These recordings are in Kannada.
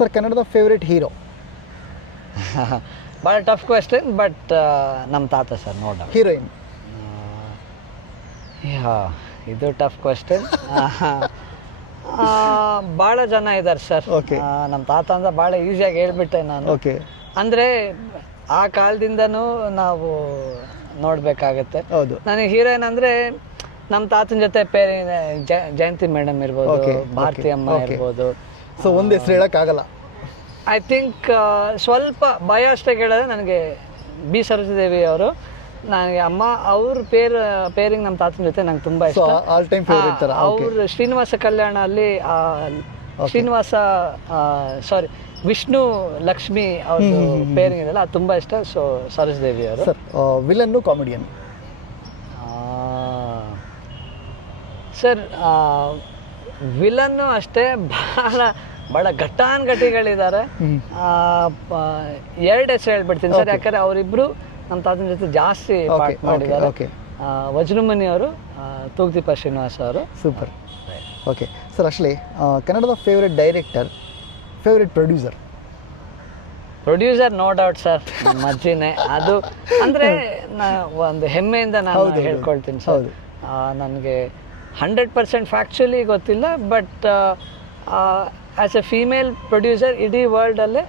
ಸರ್ ಕನ್ನಡದ ಫೇವ್ರೆಟ್ ಹೀರೋ ಭಾಳ ಟಫ್ ಕ್ವೆಶ್ಚನ್ ಬಟ್ ನಮ್ಮ ತಾತ ಸರ್ ನೋಡ ಹೀರೋಯಿನ್ ಇದು ಟಫ್ ಕ್ವೆಶ್ಚನ್ ಭಾಳ ಜನ ಇದ್ದಾರೆ ಸರ್ ಓಕೆ ನಮ್ಮ ತಾತ ಅಂತ ಭಾಳ ಈಸಿಯಾಗಿ ಹೇಳ್ಬಿಟ್ಟೆ ನಾನು. ಓಕೆ ಅಂದರೆ ಆ ಕಾಲದಿಂದನೂ ನಾವು ನೋಡಬೇಕಾಗತ್ತೆ. ಹೌದು. ನನಗೆ ಹೀರೋಯಿನ್ ಅಂದರೆ ನಮ್ಮ ತಾತನ ಜೊತೆ ಪೇರೆ ಜಯಂತಿ ಮೇಡಮ್ ಇರ್ಬೋದು ಭಾರತಿ ಅಮ್ಮ. ಇರ್ಬೋದು. ಸೊ ಒಂದು ಹೆಸರು ಹೇಳೋಕ್ಕಾಗಲ್ಲ ಐ ಥಿಂಕ್ ಸ್ವಲ್ಪ ಭಯ ಅಷ್ಟೇ ಕೇಳಿದ್ರೆ ನನಗೆ ಬಿ. ಸರಸ್ವದೇವಿ ಅವರು. ನನಗೆ ಅಮ್ಮ ಅವ್ರ ಪೇರ್ ಪೇರಿಂಗ್ ನಮ್ಮ ತಾತನ ಜೊತೆ ನಂಗೆ ತುಂಬ ಇಷ್ಟ. ಆಲ್ ಟೈಮ್ ಅವ್ರ ಶ್ರೀನಿವಾಸ ಕಲ್ಯಾಣ ಅಲ್ಲಿ ಶ್ರೀನಿವಾಸ ಸಾರಿ ವಿಷ್ಣು ಲಕ್ಷ್ಮಿ ಅವ್ರ ಪೇರಿಂಗ್ ಇದೆಯಲ್ಲ ಅದು ತುಂಬ ಇಷ್ಟ. ಸೊ ಸರಸ್ವತಿದೇವಿ ಅವರು. Sir villain comedian sir villain ಅಷ್ಟೇ ಭಾಳ ಭಾಳ ಘಟಾನ್ಘಟಿಗಳಿದ್ದಾರೆ ಎರಡು ಹೆಸರು ಹೇಳ್ಬಿಡ್ತೀನಿ ಸರ್ ಯಾಕಂದ್ರೆ ಅವರಿಬ್ರು ನಮ್ಮ ತಾತನ ಜೊತೆ ಜಾಸ್ತಿ ಮಾಡಿದ್ದಾರೆ. ವಜ್ರಮನಿ ಅವರು ತೂಗ್ದೀಪ ಶ್ರೀನಿವಾಸ ಅವರು. ಸೂಪರ್ ಓಕೆ ಸರ್ ಅಶ್ಲಿ ಕನ್ನಡದ favourite director favourite producer producer no doubt sir ನಮ್ಮ ಅಜ್ಜಿನೇ. ಅದು ಅಂದರೆ ಒಂದು ಹೆಮ್ಮೆಯಿಂದ ನಾನು ಹೇಳ್ಕೊಳ್ತೀನಿ ಸರ್. ನನಗೆ ಹಂಡ್ರೆಡ್ ಪರ್ಸೆಂಟ್ ಫ್ಯಾಕ್ಚುಲಿ ಗೊತ್ತಿಲ್ಲ but as a female producer ಇಡೀ ವರ್ಲ್ಡಲ್ಲೇ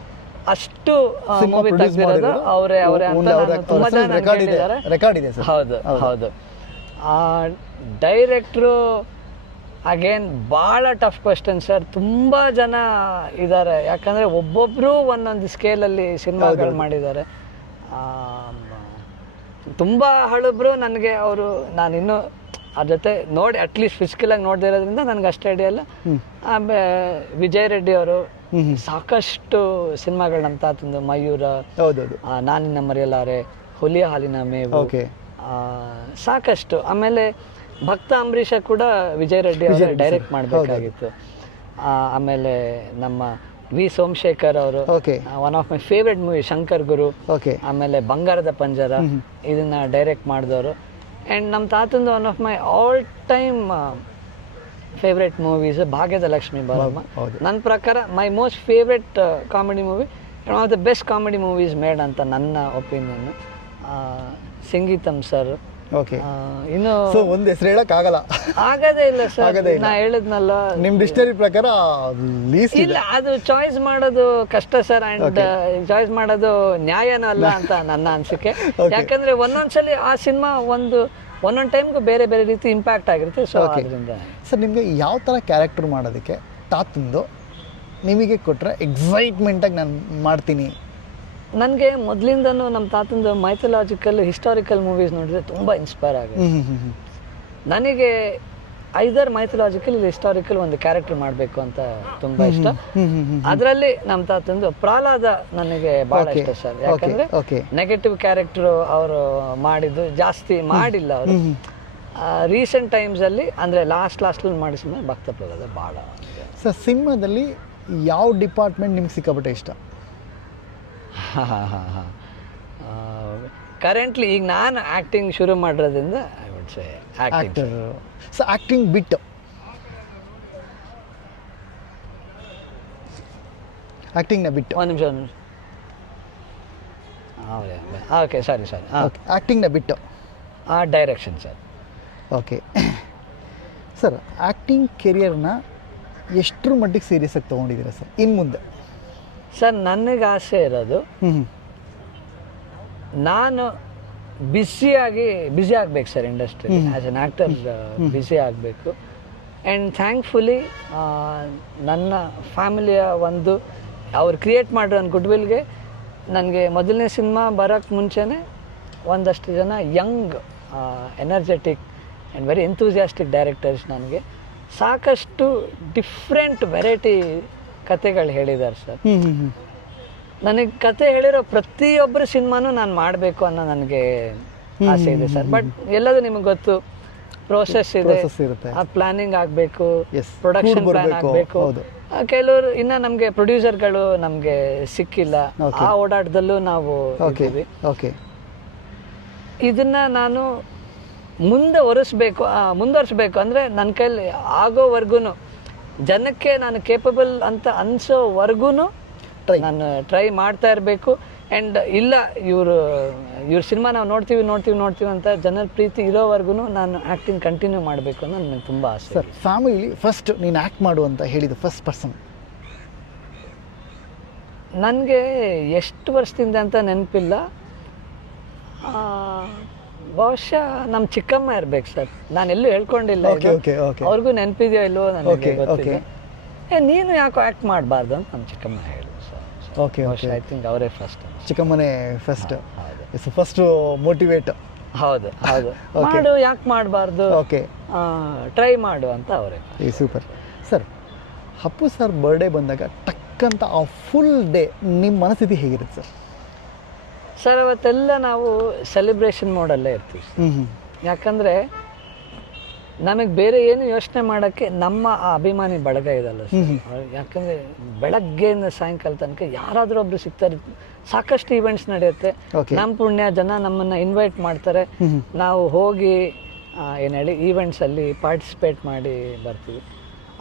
ಅಷ್ಟು ಸಿನಿಮಾ ಮೂವಿ ತೆಗೆದಿರೋದು ಅವರೇ ಅವರೇ ಅಂತ ತುಂಬಾ ಜನ ಹೌದು ಡೈರೆಕ್ಟ್ರು ಅಗೇನ್ ಭಾಳ ಟಫ್ ಕ್ವಶನ್ ಸರ್ ತುಂಬ ಜನ ಇದ್ದಾರೆ. ಯಾಕಂದರೆ ಒಬ್ಬೊಬ್ಬರು ಒಂದೊಂದು ಸ್ಕೇಲಲ್ಲಿ ಸಿನಿಮಾಗಳು ಮಾಡಿದ್ದಾರೆ. ತುಂಬ ಹಳಬ್ರು ನನಗೆ ಅವರು ನಾನಿನ್ನೂ ಅದ್ರ ಜೊತೆ ನೋಡಿ ಅಟ್ಲೀಸ್ಟ್ ಫಿಸಿಕಲಾಗಿ ನೋಡದೇ ಇರೋದ್ರಿಂದ ನನಗೆ ಅಷ್ಟು ಐಡಿಯಾ ಇಲ್ಲ. ಆಮೇಲೆ ವಿಜಯ್ ರೆಡ್ಡಿ ಅವರು ಸಾಕಷ್ಟು ಸಿನಿಮಾಗಳು ನಮ್ಮ ತಾತಂದು ಮಯೂರ ಆ, ನಾನಿನ್ನ ಮರೆಯಲಾರೆ ಹುಲಿಯ ಹಾಲಿನ ಮೇವು ಓಕೆ. ಆ, ಸಾಕಷ್ಟು. ಆಮೇಲೆ ಭಕ್ತ ಅಂಬರೀಷ ಕೂಡ ವಿಜಯ್ ರೆಡ್ಡಿ ಅವರು ಡೈರೆಕ್ಟ್ ಮಾಡಬೇಕಾಗಿತ್ತು. ಆಮೇಲೆ ನಮ್ಮ ವಿ ಸೋಮಶೇಖರ್ ಅವರು okay. One of my favourite movie Shankar Guru okay. ಆಮೇಲೆ ಬಂಗಾರದ ಪಂಜರ ಇದನ್ನ ಡೈರೆಕ್ಟ್ ಮಾಡಿದವರು. ಆ್ಯಂಡ್ ನಮ್ಮ ತಾತಂದು one of my all time favourite movies Bhagyada Lakshmi Balamma. ನನ್ನ ಪ್ರಕಾರ my most favourite comedy movie one of the best comedy movies made ಅಂತ ನನ್ನ ಒಪಿನಿಯನ್ ಸಂಗೀತಮ್ ಸರ್ ಓಕೆ ಇನ್ನು ಸೊ ಒಂದು ಹೆಸರು ಹೇಳೋಕ್ಕಾಗಲ್ಲ. ಆಗದೇ ಇಲ್ಲ ಸರ್. ನಾ ಹೇಳಿದ್ನಲ್ಲ. ನಿಮ್ಮ ಡಿಕ್ಷನರಿ ಪ್ರಕಾರ ಲೀಸ್ ಇಲ್ಲ ಅದು ಚಾಯ್ಸ್ ಮಾಡೋದು ಕಷ್ಟ ಸರ್ ಅಂಡ್ ಚಾಯ್ಸ್ ಮಾಡೋದು ನ್ಯಾಯನೂ ಅಲ್ಲ ಅಂತ ನನ್ನ ಅನಿಸಿಕೆ. ಯಾಕಂದ್ರೆ ಒಂದೊಂದ್ಸಲಿ ಆ ಸಿನಿಮಾ ಒಂದು ಒಂದೊಂದು ಟೈಮ್ಗೂ ಬೇರೆ ಬೇರೆ ರೀತಿ ಇಂಪ್ಯಾಕ್ಟ್ ಆಗಿರುತ್ತೆ ಸೊ ಅದರಿಂದ ಸರ್ ನಿಮಗೆ ಯಾವ ಥರ ಕ್ಯಾರೆಕ್ಟರ್ ಮಾಡೋದಕ್ಕೆ ತಾತಂದು ನಿಮಗೆ ಕೊಟ್ಟರೆ ಎಕ್ಸೈಟ್ಮೆಂಟಾಗಿ ನಾನು ಮಾಡ್ತೀನಿ ನನಗೆ ಮೊದಲಿಂದನೂ ನಮ್ಮ ತಾತಂದು ಮೈಥಲಾಜಿಕಲ್ ಹಿಸ್ಟಾರಿಕಲ್ ಮೂವೀಸ್ ನೋಡಿದ್ರೆ ತುಂಬ ಇನ್ಸ್ಪೈರ್ ಹ್ಞೂ ನನಗೆ ಐದರ್ ಮೈಥಲಾಜಿಕಲ್ ಇಲ್ಲಿ ಹಿಸ್ಟಾರಿಕಲ್ ಒಂದು ಕ್ಯಾರೆಕ್ಟರ್ ಮಾಡಬೇಕು ಅಂತ ತುಂಬ ಇಷ್ಟ. ಅದರಲ್ಲಿ ನಮ್ಮ ತಾತಂದು ಪ್ರಹ್ಲಾದ ನನಗೆ ಬಹಳ ಇಷ್ಟ ಸರ್. ಯಾಕಂದ್ರೆ. ನೆಗೆಟಿವ್ ಕ್ಯಾರೆಕ್ಟರ್ ಅವರು ಮಾಡಿದ್ದು ಜಾಸ್ತಿ ಮಾಡಿಲ್ಲ ಅವರು. ರೀಸೆಂಟ್ ಟೈಮ್ಸ್ ಅಲ್ಲಿ ಅಂದ್ರೆ ಲಾಸ್ಟ್ ಲಾಸ್ಟಲ್ಲಿ ಮಾಡಿಸಿದ ಭಕ್ತ ಪ್ರಹ್ಲಾದ ಬಹಳ ಸರ್ ಸಿನಿಮಾದಲ್ಲಿ ಯಾವ ಡಿಪಾರ್ಟ್ಮೆಂಟ್ ನಿಮ್ಗೆ ಸಿಕ್ಕಾಪಟ್ಟೆ ಇಷ್ಟ? ಕರೆಂಟ್ಲಿ ಈಗ ನಾನು ಆ್ಯಕ್ಟಿಂಗ್ ಶುರು ಮಾಡಿರೋದ್ರಿಂದ I would say actor so acting ಬಿಟ್ಟು. ಆ್ಯಕ್ಟಿಂಗ್ನ ಬಿಟ್ಟು. ಒಂದು ನಿಮಿಷ ಒಂದು ನಿಮಿಷ. ಓಕೆ ಸಾರಿ ಸಾರಿ ಹಾಂ ಓಕೆ ಆ್ಯಕ್ಟಿಂಗ್ನ ಬಿಟ್ಟು. ಆ direction sir okay sir acting ಕೆರಿಯರ್ನ ಎಷ್ಟರ ಮಟ್ಟಿಗೆ ಸೀರಿಯಸ್ ಆಗಿ ತೊಗೊಂಡಿದ್ದೀರಾ ಸರ್ ಇನ್ನು ಮುಂದೆ. ಸರ್ ನನಗೆ ಆಸೆ ಇರೋದು ನಾನು ಬಿಸಿಯಾಗಿ ಬಿಸಿ ಆಗ್ಬೇಕು sir industry as an actor busy ಆಗಬೇಕು. ಆ್ಯಂಡ್ ಥ್ಯಾಂಕ್ಫುಲಿ ನನ್ನ ಫ್ಯಾಮಿಲಿಯ ಒಂದು ಅವ್ರು ಕ್ರಿಯೇಟ್ ಮಾಡಿರೋ ಒಂದು ಗುಡ್ವಿಲ್ಗೆ ನನಗೆ ಮೊದಲನೇ ಸಿನಿಮಾ ಬರೋಕ್ಕೆ ಮುಂಚೆನೇ ಒಂದಷ್ಟು ಜನ young energetic and very enthusiastic directors ನನಗೆ ಸಾಕಷ್ಟು ಡಿಫ್ರೆಂಟ್ ವೆರೈಟಿ ಕತೆಗಳು ಹೇಳಿದ್ದಾರೆ ಸರ್. ನನಗೆ ಕತೆ ಹೇಳಿರೋ ಪ್ರತಿಯೊಬ್ಬರು ಸಿನಿಮಾನು ನಾನು ಮಾಡಬೇಕು ಅನ್ನೋ ನನಗೆ ಆಸೆ ಇದೆ ಸರ್. ಬಟ್ ಎಲ್ಲದೂ ನಿಮಗೆ ಗೊತ್ತು. ಪ್ರೋಸೆಸ್ ಇದೆ. ಆ ಪ್ಲಾನಿಂಗ್ ಆಗಬೇಕು. Production plan. ಆಗಬೇಕು. ಕೆಲವರು ಇನ್ನ ನಮಗೆ ಪ್ರೊಡ್ಯೂಸರ್ಗಳು ನಮಗೆ ಸಿಕ್ಕಿಲ್ಲ. ಆ ಓಡಾಟದಲ್ಲೂ ನಾವು ಇದ್ದೀವಿ. ಇದನ್ನ ನಾನು ಮುಂದೆ ಒರೆಸ್ಬೇಕು ಆ, ಮುಂದುವರಿಸ್ಬೇಕು ಅಂದರೆ ನನ್ನ ಕೈಲಿ ಆಗೋವರೆಗೂ ಜನಕ್ಕೆ ನಾನು ಕೇಪಬಲ್ ಅಂತ ಅನ್ಸೋವರೆಗೂ. ನಾನು ಟ್ರೈ ಮಾಡ್ತಾ ಇರಬೇಕು. ಆ್ಯಂಡ್ ಇಲ್ಲ ಇವರು ಇವ್ರ ಸಿನಿಮಾ ನಾವು ನೋಡ್ತೀವಿ ನೋಡ್ತೀವಿ ನೋಡ್ತೀವಿ ಅಂತ ಜನರ ಪ್ರೀತಿ ಇರೋವರೆಗೂ ನಾನು ಆ್ಯಕ್ಟಿಂಗ್ ಕಂಟಿನ್ಯೂ ಮಾಡಬೇಕು ಅನ್ನೋ ನನಗೆ ತುಂಬ ಆಸೆ. ಸರ್ ಫ್ಯಾಮಿಲಿ ಫಸ್ಟ್ ನೀನು ಆ್ಯಕ್ಟ್ ಮಾಡು ಅಂತ ಹೇಳಿದ ಫಸ್ಟ್ ಪರ್ಸನ್ ನನಗೆ ಎಷ್ಟು ವರ್ಷದಿಂದ ಅಂತ ನೆನಪಿಲ್ಲ. ಬಹುಶಃ ನಮ್ಮ ಚಿಕ್ಕಮ್ಮ ಇರ್ಬೇಕು ಸರ್. ನಾನು ಎಲ್ಲೂ ಹೇಳ್ಕೊಂಡಿಲ್ಲ ಓಕೆ ಓಕೆ ಓಕೆ ಅವ್ರಿಗೂ ನೆನಪಿದೆಯೋ ಇಲ್ವೋ ನನಗೆ ಓಕೆ. ಗೊತ್ತಿಲ್ಲ. ಏ ನೀನು ಯಾಕೋ ಆ್ಯಕ್ಟ್ ಮಾಡಬಾರ್ದು ಅಂತ ನಮ್ಮ ಚಿಕ್ಕಮ್ಮ ಹೇಳಿದ್ರು sir. Okay okay I think ಅವರೇ ಫಸ್ಟ್ ಚಿಕ್ಕಮ್ಮನೇ ಫಸ್ಟ್ ಹೌದು. ಫಸ್ಟ್ ಮೋಟಿವೇಟ್ ಹೌದು ಹೌದು. ಮಾಡು ಯಾಕೆ ಮಾಡಬಾರ್ದು? ಓಕೆ ಟ್ರೈ ಮಾಡು ಅಂತ ಅವರೇ ಈ ಸೂಪರ್ ಸರ್ ಹಪ್ಪು ಸರ್ ಬರ್ಡೇ ಬಂದಾಗ ಟಕ್ಕಂತ ಆ ಫುಲ್ ಡೇ ನಿಮ್ಮ ಮನಸ್ಥಿತಿ ಹೇಗಿರುತ್ತೆ ಸರ್ ಸರ್ ಅವತ್ತೆಲ್ಲ ನಾವು ಸೆಲೆಬ್ರೇಷನ್ ಮೋಡಲ್ಲೇ ಇರ್ತೀವಿ. ಯಾಕಂದರೆ ನಮಗೆ ಬೇರೆ ಏನು ಯೋಚನೆ ಮಾಡೋಕ್ಕೆ ನಮ್ಮ ಆ ಅಭಿಮಾನಿ ಬಳಗ ಇದಲ್ಲ ಸರ್. ಯಾಕಂದರೆ ಬೆಳಗ್ಗೆಯಿಂದ ಸಾಯಂಕಾಲ ತನಕ ಯಾರಾದರೂ ಒಬ್ರು ಸಿಗ್ತಾರೆ. ಸಾಕಷ್ಟು ಈವೆಂಟ್ಸ್ ನಡೆಯುತ್ತೆ. ನಮ್ಮ ಪುಣ್ಯ ಜನ ನಮ್ಮನ್ನು ಇನ್ವೈಟ್ ಮಾಡ್ತಾರೆ. ನಾವು ಹೋಗಿ ಏನು ಹೇಳಿ ಈವೆಂಟ್ಸಲ್ಲಿ ಪಾರ್ಟಿಸಿಪೇಟ್ ಮಾಡಿ ಬರ್ತೀವಿ.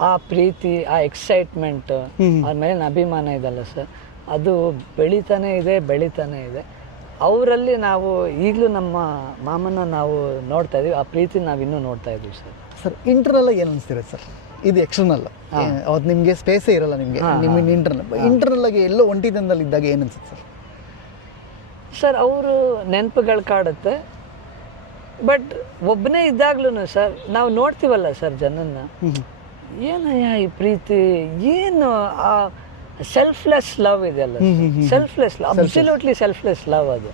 ಆ ಪ್ರೀತಿ ಆ ಎಕ್ಸೈಟ್ಮೆಂಟ್ ಅವ್ರ ಮೇಲಿನ ಅಭಿಮಾನ ಇದಲ್ಲ ಸರ್. ಅದು ಬೆಳೀತಾನೆ ಇದೆ ಬೆಳೀತಾನೆ ಇದೆ. ಅವರಲ್ಲಿ ನಾವು ಈಗಲೂ ನಮ್ಮ ಮಾಮನ ನಾವು ನೋಡ್ತಾ ಇದೀವಿ. ಆ ಪ್ರೀತಿ ನಾವು ಇನ್ನೂ ನೋಡ್ತಾ ಇದೀವಿ ಸರ್. ಸರ್ ಇಂಟರ್ನಲ್ ಏನು ಅನಿಸ್ತೀರಾ ಸರ್? ಇದು ಎಕ್ಸ್ಟರ್ನಲ್ ಅವತ್ತು ನಿಮಗೆ ಸ್ಪೇಸೇ ಇರಲ್ಲ ನಿಮಗೆ. ನಿಮ್ಮ ಇಂಟರ್ನಲ್ ಇಂಟರ್ನಲ್ ಆಗಿ ಎಲ್ಲೋ ಒಂಟಿತನದಲ್ಲಿ ಇದ್ದಾಗ ಏನು ಅನ್ಸುತ್ತೆ ಸರ್? ಸರ್ ಅವರು ನೆನಪುಗಳು ಕಾಡುತ್ತೆ. ಬಟ್ ಒಬ್ಬನೇ ಇದ್ದಾಗ್ಲೂ ಸರ್ ನಾವು ನೋಡ್ತೀವಲ್ಲ ಸರ್ ಜನನ್ನ. ಏನಯ್ಯ ಈ ಪ್ರೀತಿ? ಏನು ಆ ಸೆಲ್ಫ್ಲೆಸ್ ಲವ್ ಇದೆಯಲ್ಲ selfless love absolutely selfless love ಅದು.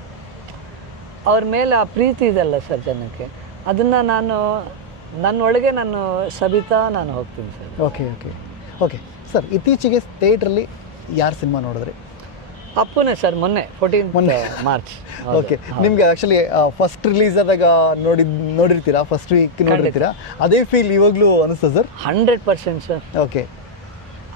ಅವ್ರ ಮೇಲೆ ಆ ಪ್ರೀತಿ ಇದೆಯಲ್ಲ ಸರ್ ಜನಕ್ಕೆ. ಅದನ್ನು ನಾನು ನನ್ನೊಳಗೆ ನಾನು ಸಬಿತಾ ನಾನು ಹೋಗ್ತೀನಿ sir okay okay okay sir ಇತ್ತೀಚೆಗೆ ಥಿಯೇಟ್ರಲ್ಲಿ ಯಾರು ಸಿನಿಮಾ ನೋಡಿದ್ರಿ? ಅಪ್ಪುನೇ ಸರ್ ಮೊನ್ನೆ ಫೋರ್ಟೀನ್ ಮೊನ್ನೆ. ಮಾರ್ಚ್ ಓಕೆ ನಿಮಗೆ ಆ್ಯಕ್ಚುಲಿ ಫಸ್ಟ್ ರಿಲೀಸ್ ಆದಾಗ ನೋಡಿ ನೋಡಿರ್ತೀರಾ? ಫಸ್ಟ್ ವೀಕ್ ನೋಡಿರ್ತೀರಾ? ಅದೇ ಫೀಲ್ ಇವಾಗಲೂ ಅನಿಸ್ತಾ sir hundred percent sir okay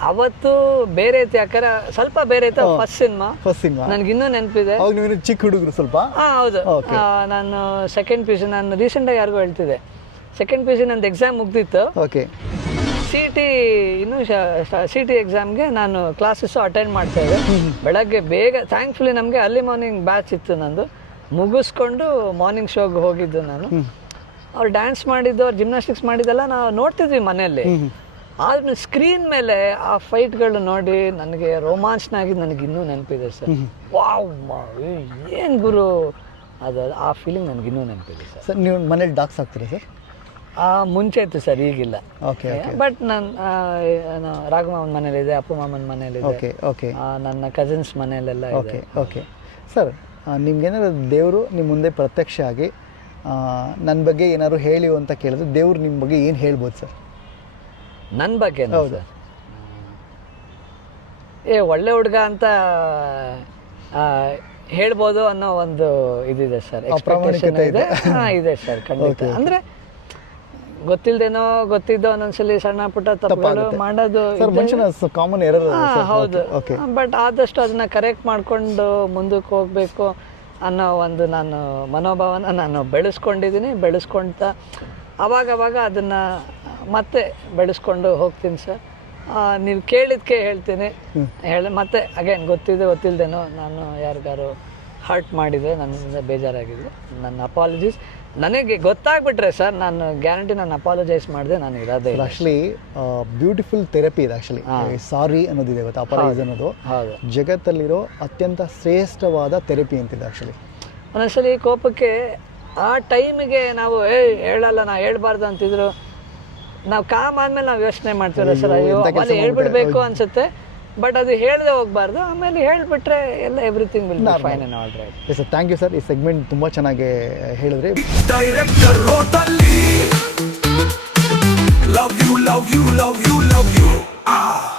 ಅವತ್ತು ಬೇರೆ ಇತ್ತು ಯಾಕಂದ್ರೆ ಸ್ವಲ್ಪ ಬೇರೆ ಇತ್ತು ಫಸ್ಟ್ ಸಿನಿಮಾ ಫಸ್ಟ್ ಸಿನಿಮಾ ನನಗೆ ಇನ್ನೂ ನೆನಪಿದೆ. ಅವಾಗ ನೀವು ಚಿಕ್ಕ ಹುಡುಗರು ಸ್ವಲ್ಪ? ಹಾ ಹೌದು. ನಾನು ಸೆಕೆಂಡ್ ಪಿ ಯು ಸಿ ನಾನು ರೀಸೆಂಟಾಗಿ ಯಾರಿಗೂ ಹೇಳ್ತಿದ್ದೆ. ಸೆಕೆಂಡ್ ಪಿ ಯು ಸಿ ನಂದು ಎಕ್ಸಾಮ್ ಮುಗ್ದಿತ್ತು. ಓಕೆ ಸಿ ಟಿ ಇನ್ನು ಸಿ ಟಿ ಎಕ್ಸಾಮ್ಗೆ ನಾನು ಕ್ಲಾಸಸ್ಸು ಅಟೆಂಡ್ ಮಾಡ್ತಾ ಇದ್ದೆ. ಬೆಳಗ್ಗೆ ಬೇಗ ಥ್ಯಾಂಕ್ಫುಲಿ ನಮಗೆ ಅರ್ಲಿ ಮಾರ್ನಿಂಗ್ ಬ್ಯಾಚ್ ಇತ್ತು ನಂದು. ಮುಗಿಸ್ಕೊಂಡು ಮಾರ್ನಿಂಗ್ ಶೋಗೆ ಹೋಗಿದ್ದು ನಾನು. ಅವ್ರು ಡ್ಯಾನ್ಸ್ ಮಾಡಿದ್ದು ಅವ್ರು ಜಿಮ್ನಾಸ್ಟಿಕ್ಸ್ ಮಾಡಿದ್ದೆಲ್ಲ ನಾವು ನೋಡ್ತಿದ್ವಿ ಮನೆಯಲ್ಲಿ. ಆದ್ಮೇಲೆ ಸ್ಕ್ರೀನ್ ಮೇಲೆ ಆ ಫೈಟ್ಗಳು ನೋಡಿ ನನಗೆ ರೋಮಾಂಚನ ಆಗಿದ್ದು ನನಗೆ ಇನ್ನೂ ನೆನಪಿದೆ ಸರ್. ವಾವ್ ಏನು ಗುರು? ಅದು ಆ ಫೀಲಿಂಗ್ ನನಗೆ ಇನ್ನೂ ನೆನಪಿದೆ ಸರ್. ಸರ್ ನೀವು ಮನೇಲಿ ಡಾಕ್ಸ್ ಆಗ್ತೀರಾ ಸರ್? ಆ ಮುಂಚೆ ಇತ್ತು ಸರ್ ಈಗಿಲ್ಲ. ಓಕೆ ಬಟ್ ನಾನು ರಾಘಮಾಮನ ಮನೇಲಿದೆ ಅಪ್ಪು ಮಾಮನ ಮನೇಲಿದೆ. Okay okay. ನನ್ನ ಕಸಿನ್ಸ್ ಮನೇಲೆಲ್ಲ ಓಕೆ ಓಕೆ. ಸರ್ ನಿಮ್ಗೇನಾದ್ರು ದೇವರು ನಿಮ್ಮ ಮುಂದೆ ಪ್ರತ್ಯಕ್ಷ ಆಗಿ ನನ್ನ ಬಗ್ಗೆ ಏನಾದ್ರು ಹೇಳಿ ಅಂತ ಕೇಳಿದ್ರೆ ದೇವ್ರು ನಿಮ್ಮ ಬಗ್ಗೆ ಏನು ಹೇಳ್ಬೋದು ಸರ್? ನನ್ನ ಬಗ್ಗೆ ಹೌದು. ಏ ಒಳ್ಳೆ ಹುಡುಗ ಅಂತ ಹೇಳ್ಬೋದು ಅನ್ನೋ ಒಂದು ಇದಿದೆ ಸರ್. ಎಕ್ಸ್ಪೆಕ್ಟೇಷನ್ ಇದೆ. ಹಾ ಇದೆ ಸರ್ ಖಂಡಿತ. ಅಂದ್ರೆ ಗೊತ್ತಿಲ್ದೇನೋ ಗೊತ್ತಿದ್ದೋ ಒಂದೊಂದ್ಸಲಿ ಸಣ್ಣ ಪುಟ್ಟ ತಪ್ಪುಗಳು ಮಾಡೋದು. ಕಾಮನ್ ಹೌದು. ಬಟ್ ಆದಷ್ಟು ಅದನ್ನ ಕರೆಕ್ಟ್ ಮಾಡ್ಕೊಂಡು ಮುಂದಕ್ಕೆ ಹೋಗ್ಬೇಕು ಅನ್ನೋ ಒಂದು ನಾನು ಮನೋಭಾವನ ನಾನು ಬೆಳೆಸ್ಕೊಂಡಿದ್ದೀನಿ. ಬೆಳೆಸ್ಕೊಂತ ಅವಾಗ ಅವಾಗ ಅದನ್ನ ಮತ್ತೆ ಬೆಳೆಸ್ಕೊಂಡು ಹೋಗ್ತೀನಿ ಸರ್. ನೀವು ಕೇಳಿದ್ಕೆ ಹೇಳ್ತೀನಿ. ಹೇಳ ಮತ್ತೆ ಅಗೇನ್ ಗೊತ್ತಿದೆ ಗೊತ್ತಿಲ್ಲದೇನೋ ನಾನು ಯಾರಿಗಾರು ಹರ್ಟ್ ಮಾಡಿದರೆ ನನ್ನಿಂದ ಬೇಜಾರಾಗಿದೆ. ನನ್ನ ಅಪಾಲಜೀಸ್ ನನಗೆ ಗೊತ್ತಾಗ್ಬಿಟ್ರೆ ಸರ್ ನಾನು ಗ್ಯಾರಂಟಿ ನಾನು ಅಪಾಲಜೈಸ್ ಮಾಡಿದೆ ನಾನು ಇರೋದೇ ಇಲ್ಲ. ಆ್ಯಕ್ಚುಲಿ ಬ್ಯೂಟಿಫುಲ್ ಥೆರಪಿ ಇದೆ ಆಕ್ಚುಲಿ ಸಾರಿ ಅನ್ನೋದಿದೆ ಗೊತ್ತಾ ಅಪರೈಸ್ ಅನ್ನೋದು. ಜಗತ್ತಲ್ಲಿರೋ ಅತ್ಯಂತ ಶ್ರೇಷ್ಠವಾದ ಥೆರಪಿ ಅಂತಿದೆ ಆಕ್ಚುಲಿ ಒಂದೊಂದ್ಸಲಿ ಕೋಪಕ್ಕೆ ಆ ಟೈಮಿಗೆ ನಾವು ಏ ಹೇಳಲ್ಲ ನಾ ಹೇಳ್ಬಾರ್ದು ಅಂತಿದ್ರು. ನಾವು ಕಾಮ್ ಆದ್ಮೇಲೆ ನಾವು ಯೋಚನೆ ಮಾಡ್ತೀವಲ್ಲ ಸರ್ ಅಯ್ಯೋ ಅಲ್ಲಿ ಹೇಳ್ಬಿಡ್ಬೇಕು ಅನ್ಸುತ್ತೆ. ಬಟ್ ಅದು ಹೇಳದೆ ಹೋಗ್ಬಾರ್ದು. ಆಮೇಲೆ ಹೇಳ್ಬಿಟ್ರೆ ಎಲ್ಲ everything will be fine and all right yes sir thank you sir ಈ ಸೆಗ್ಮೆಂಟ್ ತುಂಬ ಚೆನ್ನಾಗಿ ಹೇಳಿದ್ರಿ. Director hotel love you love you love you love. Ah.